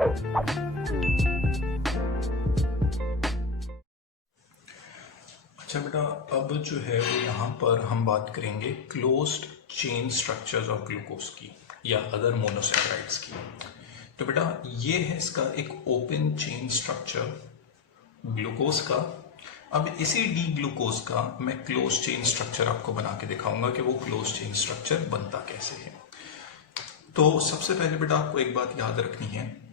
अच्छा बेटा, अब जो है वो यहाँ पर हम बात करेंगे closed chain structures of glucose की या अदर मोनोसैकेराइड्स की। तो बेटा ये है इसका एक ओपन चेन स्ट्रक्चर ग्लूकोज का। अब इसी डी ग्लूकोज का मैं क्लोज चेन स्ट्रक्चर आपको बना के दिखाऊंगा कि वो क्लोज चेन स्ट्रक्चर बनता कैसे है। तो सबसे पहले बेटा आपको एक बात याद रखनी है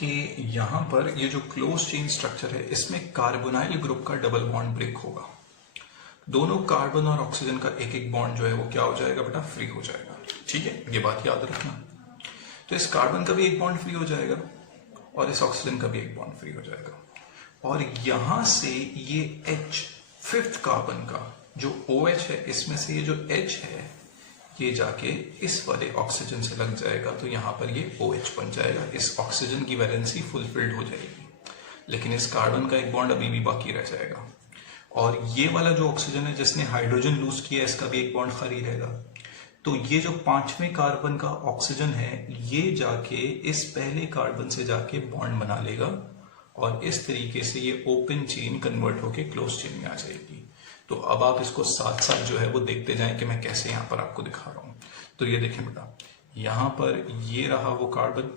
कि यहाँ पर ये जो क्लोज चेन स्ट्रक्चर है इसमें कार्बोनाइल ग्रुप का डबल बॉन्ड ब्रेक होगा। दोनों कार्बन और ऑक्सीजन का एक एक बॉन्ड जो है वो क्या हो जाएगा बेटा, फ्री हो जाएगा। ठीक है, ये बात याद रखना। तो इस कार्बन का भी एक बॉन्ड फ्री हो जाएगा और इस ऑक्सीजन का भी एक बॉन्ड फ्री हो जाएगा। और यहां से ये H फिफ्थ कार्बन का जो OH है, इसमें से ये जो H है ये जाके इस वाले ऑक्सीजन से लग जाएगा, तो यहां पर ये OH बन जाएगा। इस ऑक्सीजन की वैलेंसी फुलफिल्ड हो जाएगी, लेकिन इस कार्बन का एक बॉन्ड अभी भी बाकी रह जाएगा। और ये वाला जो ऑक्सीजन है जिसने हाइड्रोजन लूज किया, इसका भी एक बॉन्ड खाली रहेगा। तो ये जो पांचवें कार्बन का ऑक्सीजन है ये जाके इस पहले कार्बन से जाके बॉन्ड बना लेगा और इस तरीके से ये ओपन चेन कन्वर्ट होके क्लोज चेन में आ जाएगी। तो अब आप इसको साथ साथ जो है वो देखते जाएं कि मैं कैसे यहाँ पर आपको दिखा रहा हूं। तो ये देखें बेटा, यहाँ पर ये रहा वो कार्बन।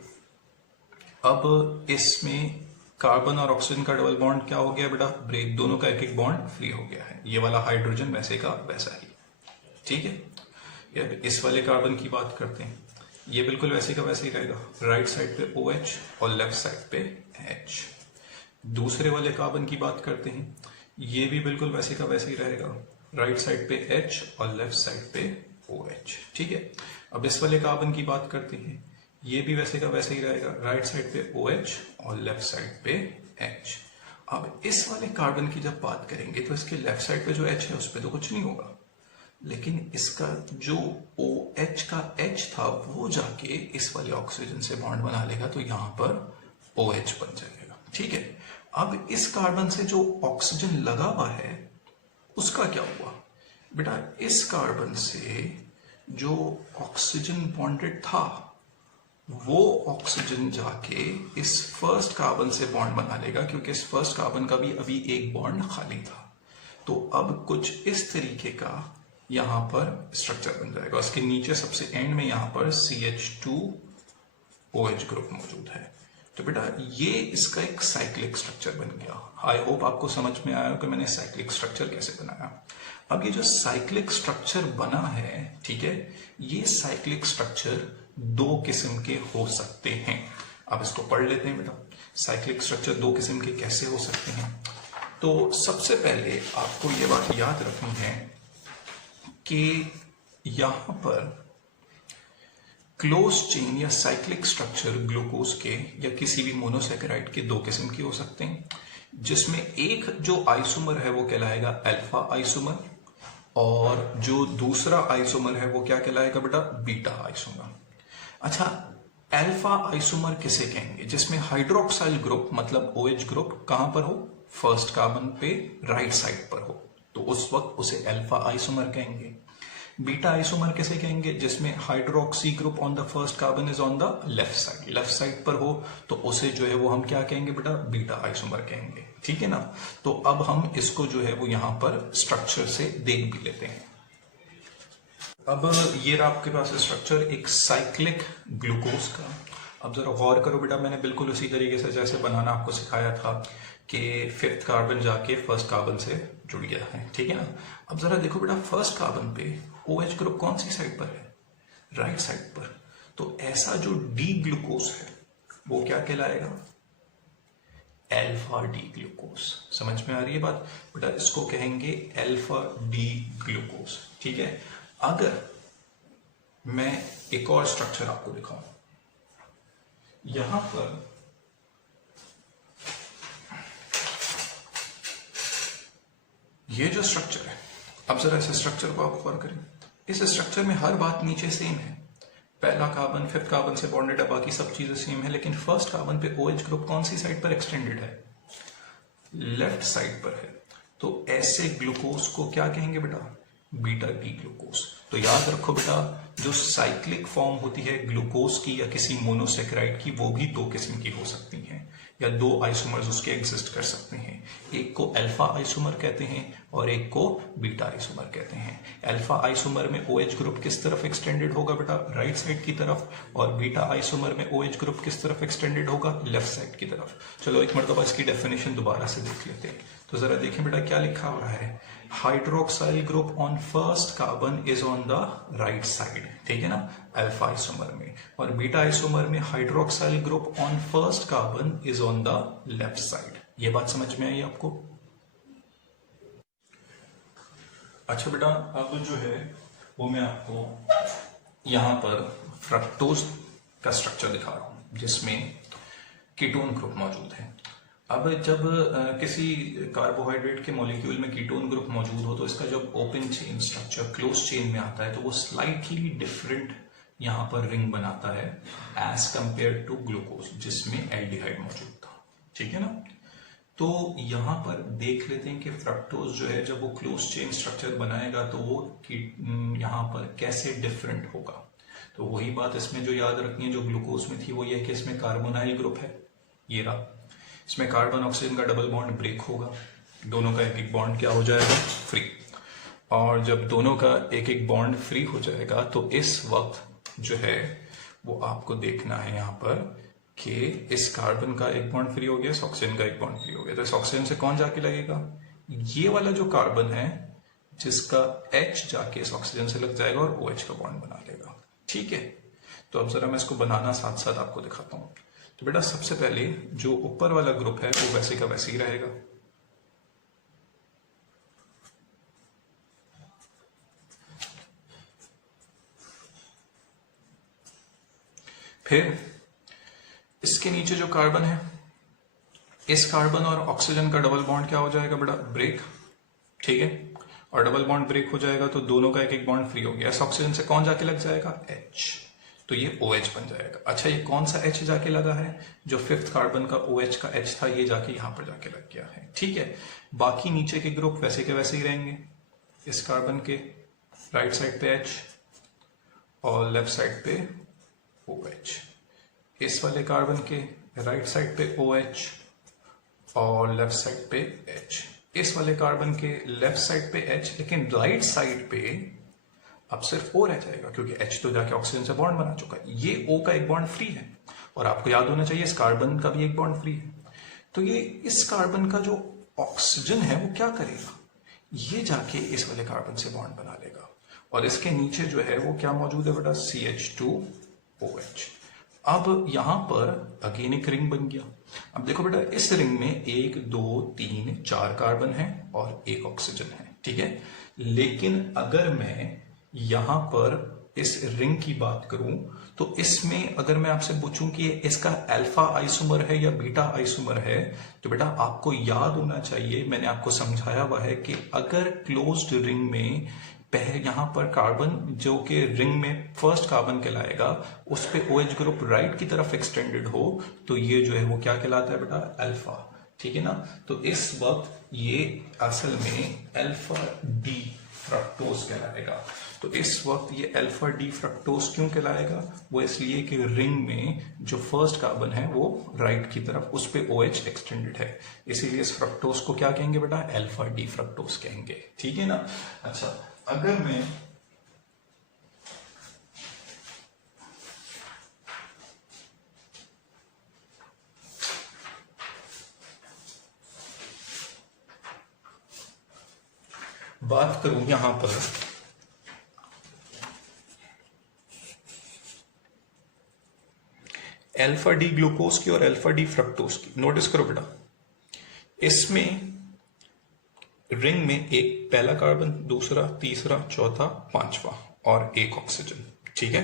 अब इसमें कार्बन और ऑक्सीजन का डबल बॉन्ड क्या हो गया बेटा, ब्रेक। दोनों का एक एक बॉन्ड फ्री हो गया है। ये वाला हाइड्रोजन वैसे का वैसा ही। ठीक है, ये इस वाले कार्बन की बात करते हैं, ये बिल्कुल वैसे का वैसे ही रहेगा। राइट साइड पे OH और लेफ्ट साइड पे H। दूसरे वाले कार्बन की बात करते हैं, ये भी बिल्कुल वैसे का वैसे ही रहेगा। राइट साइड पे H और लेफ्ट साइड पे OH। ठीक है, अब इस वाले कार्बन की बात करते हैं, ये भी वैसे का वैसे ही रहेगा। राइट साइड पे OH और लेफ्ट साइड पे H। अब इस वाले कार्बन की जब बात करेंगे तो इसके लेफ्ट साइड पे जो H है उस पर तो कुछ नहीं होगा, लेकिन इसका जो OH का H था वो जाके इस वाले ऑक्सीजन से बॉन्ड बना लेगा, तो यहां पर OH बन जाएगा। ठीक है, अब इस कार्बन से जो ऑक्सीजन लगा हुआ है उसका क्या हुआ बेटा, इस कार्बन से जो ऑक्सीजन बॉन्डेड था वो ऑक्सीजन जाके इस फर्स्ट कार्बन से बॉन्ड बना लेगा, क्योंकि इस फर्स्ट कार्बन का भी अभी एक बॉन्ड खाली था। तो अब कुछ इस तरीके का यहां पर स्ट्रक्चर बन जाएगा। उसके नीचे सबसे एंड में यहां पर CH2OH ग्रुप मौजूद है। तो बेटा ये इसका एक साइक्लिक स्ट्रक्चर बन गया। आई होप आपको समझ में आया कि मैंने साइक्लिक स्ट्रक्चर कैसे बनाया। अब ये जो साइक्लिक स्ट्रक्चर बना है, ठीक है, ये साइक्लिक स्ट्रक्चर दो किस्म के हो सकते हैं। अब इसको पढ़ लेते हैं बेटा, साइक्लिक स्ट्रक्चर दो किस्म के कैसे हो सकते हैं। तो सबसे पहले आपको ये बात याद रखनी है कि यहां पर क्लोज चेन या साइक्लिक स्ट्रक्चर ग्लूकोज के या किसी भी मोनोसैकेराइड के दो किस्म के हो सकते हैं, जिसमें एक जो आइसोमर है वो कहलाएगा अल्फा आइसोमर, और जो दूसरा आइसोमर है वो क्या कहलाएगा बेटा, बीटा आइसोमर। अच्छा, अल्फा आइसोमर किसे कहेंगे, जिसमें हाइड्रोक्साइल ग्रुप मतलब OH ग्रुप कहां पर हो, फर्स्ट कार्बन पे राइट साइड पर हो, तो उस वक्त उसे अल्फा आइसोमर कहेंगे। बीटा आइसोमर किसे कहेंगे, जिसमें hydroxy group on the first carbon is on the left side पर हो, तो उसे जो है वो हम क्या कहेंगे बेटा, बीटा आइसोमर कहेंगे। ठीक है ना। तो अब हम इसको जो है वो यहां पर स्ट्रक्चर से देख भी लेते हैं। अब ये रहा आपके पास स्ट्रक्चर एक साइक्लिक ग्लूकोज का। अब जरा गौर करो बेटा, मैंने बिल्कुल उसी तरीके से जैसे बनाना आपको सिखाया था कि फिफ्थ कार्बन जाके फर्स्ट कार्बन से जुड़ गया है। ठीक है ना। अब जरा देखो बेटा, फर्स्ट कार्बन पे OH ग्रुप कौन सी साइड पर है, राइट साइड पर। तो ऐसा जो डी ग्लूकोज है वो क्या कहलाएगा, अल्फा डी ग्लूकोज। समझ में आ रही है बात बेटा, इसको कहेंगे अल्फा डी ग्लूकोज। ठीक है। अगर मैं एक और स्ट्रक्चर आपको दिखाऊं, यहां पर ये जो स्ट्रक्चर है, अब जरा इस स्ट्रक्चर को आप गौर करें। इस स्ट्रक्चर में हर बात नीचे सेम है, पहला कार्बन फिफ्थ कार्बन से बॉन्डेड है, बाकी सब चीजें सेम है, लेकिन फर्स्ट कार्बन पे OH ग्रुप कौन सी साइड पर एक्सटेंडेड है, लेफ्ट साइड पर है। तो ऐसे ग्लूकोज को क्या कहेंगे बेटा, बीटा डी ग्लूकोज। तो याद रखो बेटा, जो साइक्लिक फॉर्म होती है ग्लूकोज की या किसी मोनोसेक्राइड की, वो भी दो किस्म की हो सकती हैं, या दो आइसोमर्स उसके एग्जिस्ट कर सकते हैं। एक को अल्फा आइसोमर कहते हैं और एक को बीटा आइसोमर कहते हैं। अल्फा आइसोमर में OH ग्रुप किस तरफ एक्सटेंडेड होगा बेटा? राइट साइड की तरफ। और बीटा आइसोमर में OH ग्रुप किस तरफ एक्सटेंडेड होगा? लेफ्ट साइड की तरफ। चलो एक मरतबा इसकी डेफिनेशन दोबारा से देख लेते हैं। तो जरा देखें बेटा क्या लिखा हुआ है। Hydroxyl group on first carbon is on the right side, ठीक है ना, अल्फा आइसोमर में। और बीटा आइसोमर में hydroxyl group on first carbon is on the left side. ये बात समझ में आई आपको? अच्छा बेटा, अब जो है वो मैं आपको यहां पर फ्रक्टोज का स्ट्रक्चर दिखा रहा हूं, जिसमें कीटोन ग्रुप मौजूद है। अब जब किसी कार्बोहाइड्रेट के मॉलिक्यूल में कीटोन ग्रुप मौजूद हो, तो इसका जब open chain structure close chain में आता है, तो वो स्लाइटली डिफरेंट यहां पर रिंग बनाता है एज कंपेयर टू ग्लूकोज, जिसमें एल्डिहाइड मौजूद था, ठीक है ना। तो यहां पर देख लेते हैं कि फ्रक्टोज जो है जब वो क्लोज चेन स्ट्रक्चर बनाएगा तो वो यहां पर कैसे डिफरेंट होगा। तो वही बात इसमें जो याद रखनी है जो ग्लूकोज में थी, वो ये है कि इसमें कार्बोनाइल ग्रुप है, ये रहा। इसमें कार्बन ऑक्सीजन का डबल बॉन्ड ब्रेक होगा, दोनों का एक एक बॉन्ड क्या हो जाएगा? फ्री। और जब दोनों का एक एक बॉन्ड फ्री हो जाएगा, तो इस वक्त जो है वो आपको देखना है यहाँ पर कि इस कार्बन का एक बॉन्ड फ्री हो गया, इस ऑक्सीजन का एक बॉन्ड फ्री हो गया। तो इस ऑक्सीजन से कौन जाके लगेगा? ये वाला जो कार्बन है, जिसका H जाके इस ऑक्सीजन से लग जाएगा और OH का बॉन्ड बना लेगा, ठीक है। तो अब जरा मैं इसको बनाना साथ साथ आपको दिखाता हूं। तो बेटा सबसे पहले जो ऊपर वाला ग्रुप है वो वैसे का वैसे ही रहेगा। फिर इसके नीचे जो कार्बन है, इस कार्बन और ऑक्सीजन का डबल बॉन्ड क्या हो जाएगा बेटा? ब्रेक, ठीक है। और डबल बॉन्ड ब्रेक हो जाएगा तो दोनों का एक एक बॉन्ड फ्री हो गया। इस ऑक्सीजन से कौन जाके लग जाएगा? H, तो ये OH बन जाएगा। अच्छा, ये कौन सा H जाके लगा है? जो फिफ्थ कार्बन का OH का H था, ये जाके यहां पर जाके लग गया है, ठीक है। बाकी नीचे के ग्रुप वैसे के वैसे ही रहेंगे। इस कार्बन के राइट साइड पे H और लेफ्ट साइड पे OH। इस वाले कार्बन के राइट साइड पे OH और लेफ्ट साइड पे H। इस वाले कार्बन के लेफ्ट साइड पे H, लेकिन राइट साइड पे अब सिर्फ O रह जाएगा, क्योंकि H तो जाके ऑक्सीजन से बॉन्ड बना चुका है। ये O का एक बॉन्ड फ्री है, और आपको याद होना चाहिए इस कार्बन का भी एक बॉन्ड फ्री है। तो ये इस कार्बन का जो ऑक्सीजन है वो क्या करेगा? ये जाके इस वाले कार्बन से बॉन्ड बना लेगा, और इसके नीचे जो है वो क्या मौजूद है बेटा? CH2OH। अब यहां पर अगेन एक रिंग बन गया। अब देखो बेटा, इस रिंग में 1 2 3 4 कार्बन है और एक ऑक्सीजन है, ठीक है। लेकिन अगर मैं यहां पर इस रिंग की बात करूं, तो इसमें अगर मैं आपसे पूछूं कि इसका अल्फा आइसोमर है या बीटा आइसोमर है, तो बेटा आपको याद होना चाहिए, मैंने आपको समझाया हुआ है कि अगर क्लोज्ड रिंग में यहां पर कार्बन जो कि रिंग में फर्स्ट कार्बन कहलाएगा, उस पे OH ग्रुप राइट की तरफ एक्सटेंडेड हो, तो ये जो है वो क्या कहलाता है बेटा? अल्फा, ठीक है ना। तो इस वक्त ये असल में अल्फा डी फ्रक्टोज कहलाएगा। तो इस वक्त ये अल्फा डी फ्रक्टोज क्यों कहलाएगा? वो इसलिए कि रिंग में जो फर्स्ट कार्बन है वो राइट की तरफ, उस पे OH एक्सटेंडेड है, इसीलिए इस फ्रक्टोज को क्या कहेंगे बेटा? अल्फा डी फ्रक्टोज कहेंगे, ठीक है ना। अच्छा, अगर मैं बात करूं यहां पर अल्फा डी ग्लूकोज की और अल्फा डी फ्रक्टोज की, नोटिस करो बेटा, इसमें रिंग में एक पहला कार्बन, दूसरा, तीसरा, चौथा, पांचवा और एक ऑक्सीजन, ठीक है।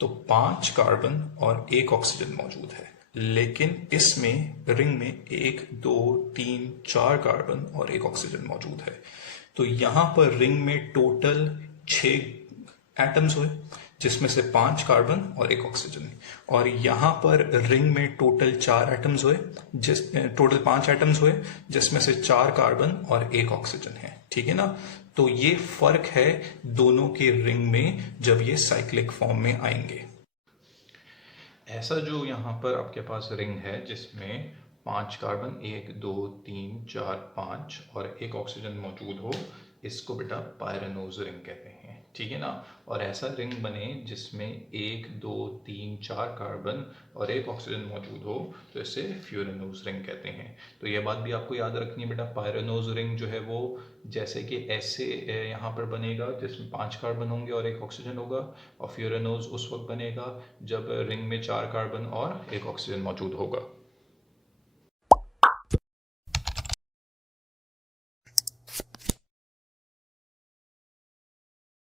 तो 5 कार्बन और एक ऑक्सीजन मौजूद है, लेकिन इसमें रिंग में 1 2 3 4 कार्बन और एक ऑक्सीजन मौजूद है। तो यहां पर रिंग में टोटल 6 एटम्स हुए, जिसमें से 5 कार्बन और एक ऑक्सीजन है। और यहां पर रिंग में टोटल 4 एटम्स हुए, टोटल 5 एटम्स हुए, जिसमें से 4 कार्बन और एक ऑक्सीजन है, ठीक है ना। तो ये फर्क है दोनों के रिंग में जब ये साइक्लिक फॉर्म में आएंगे। ऐसा जो यहाँ पर आपके पास रिंग है जिसमें 5 कार्बन, 1 2 3 4 5 और एक ऑक्सीजन मौजूद हो, इसको बेटा पायरेनोज रिंग कहते हैं, ठीक है ना। और ऐसा रिंग बने जिसमें 1 2 3 4 कार्बन और एक ऑक्सीजन मौजूद हो, तो इसे फ्यूरेनोज रिंग कहते हैं। तो ये बात भी आपको याद रखनी है बेटा, पायरेनोज रिंग जो है वो जैसे कि ऐसे यहाँ पर बनेगा जिसमें 5 कार्बन होंगे और एक ऑक्सीजन होगा, और फ्यूरेनोज उस वक्त बनेगा जब रिंग में 4 कार्बन और एक ऑक्सीजन मौजूद होगा।